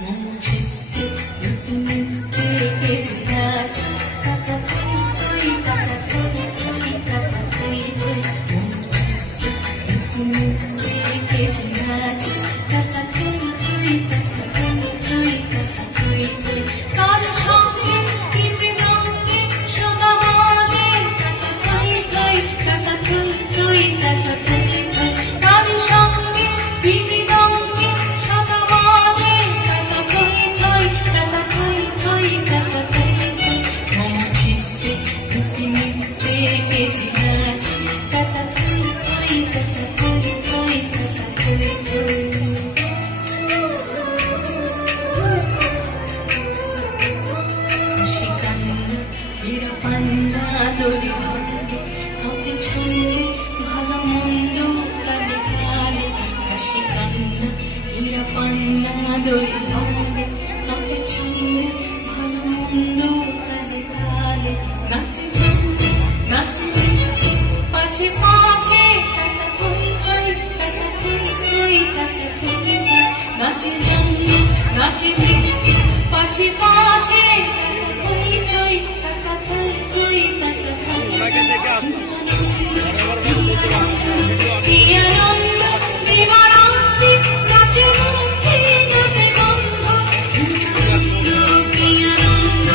멈칫해 웃는 그에게 지나쳐 타타토이 타타토이 타타토이 멈칫해 웃는 그에게 지나쳐 타타토이 타타토이 타타토이 কার সঙ্গে পিঁপড়ে গঙ্গে সদা বাজে টাটাটোই টোই টাটাটোই টোই টাটাটোই টোই কার সঙ্গে পিঁপড়ে গঙ্গে সদা বাজে টাটাটোই টোই টাটাটোই টোই টাটাটোই টোই মমচিতে দুটি মিথ্যে বেজে আছে টাটাটোই টোই টাটাটোই টোই টাটাটোই টোই পান্না দড়ি ভাঙে কাউকে ছন্দে ভালো মন্দ কালে কালে হাসি কান্না হীরা পান্না দড়ি ভাঙে কাউকে ছন্দে ভালো মন্দ কালে কালে নাচে ঝিমকে নাচে ঝিমকে পাছে পাছে টাটা থই থই টাটা থই থই টাটা থই থই নাচে ঝিমকে নাচে ঝিমকে পাছে পাছে টাটা থই থই টাটা থই থই টাটা থই ওনাকে দেখে আসুন কি আনন্দ দিবারাত্রি নাচে মুক্তি নাচে বন্ধ কি আনন্দ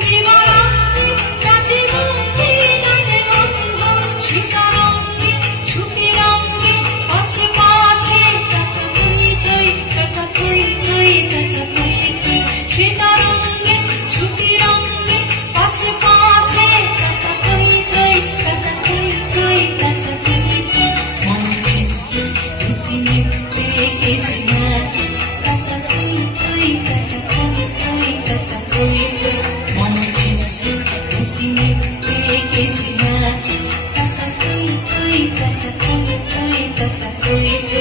দিবারাত্রি নাচে মুক্তি নাচে বন্ধ সীতারঙ্গে ছুটিরঙ্গে পাছে পাছে টাটা থই থই টাটা থই থই টাটা থই থই সীতারঙ্গে ছুটিরঙ্গে পাছে পাছে টাটা থই থই টাটা থই থই টাটা থই থই মনচিত্তে রীতি মিথ্যে গেছে নাচে টাটা থই থই টাটা থই থই টাটা থই থই মনচিত্তে রীতি মিথ্যে গেছে নাচে টাটা থই থই টাটা থই থই টাটা থই থই